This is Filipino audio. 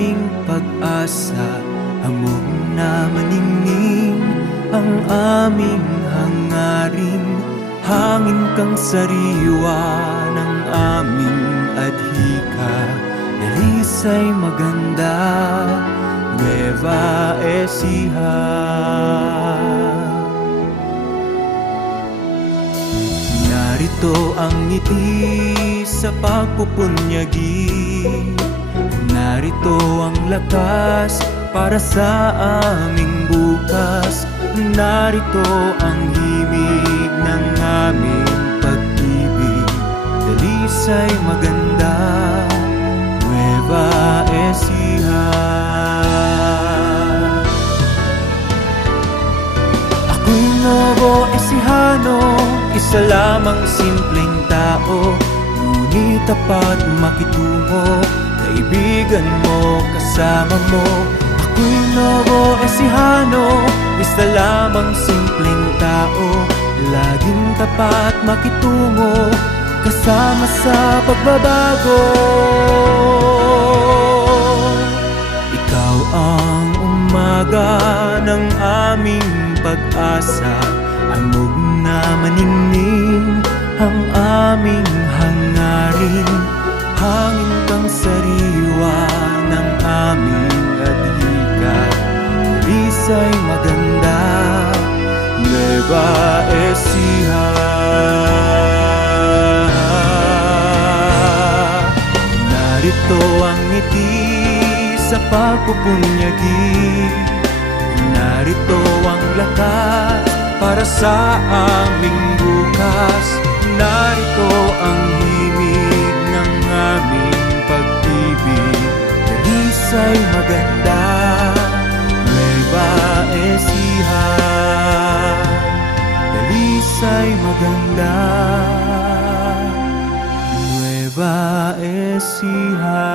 aming pag-asa, hamog na maningning ang aming hangarin. Hangin kang sariwa ng aming adhika, dalisay maganda, Nueva Ecija. Narito ang ngiti sa pagpupunyagi, narito ang lakas para sa aming bukas. Narito ang himig ng aming pag-ibig, dalisay maganda, Nueva Ecija. Ako'y Nuevo Ecijano, isa lamang simpleng tao, ngunit tapat makitungo, kaibigan mo, kasama mo. Ako'y Nuevo Ecijano, isa lamang simpleng tao, laging tapat makitungo, kasama sa pagbabago. Ikaw ang umaga ng aming pag-asa, amog na maningning ang aming hangarin. Hangin kang sariwa ng aming adhika, dalisay maganda, Nueva Ecija. Narito ang ngiti sa pagpupunyagi, narito ang lakas para sa aming bukas. Narito ang himig ng aming pag-ibig, dalisay maganda, Nueva Ecija. Dalisay maganda, Nueva Ecija.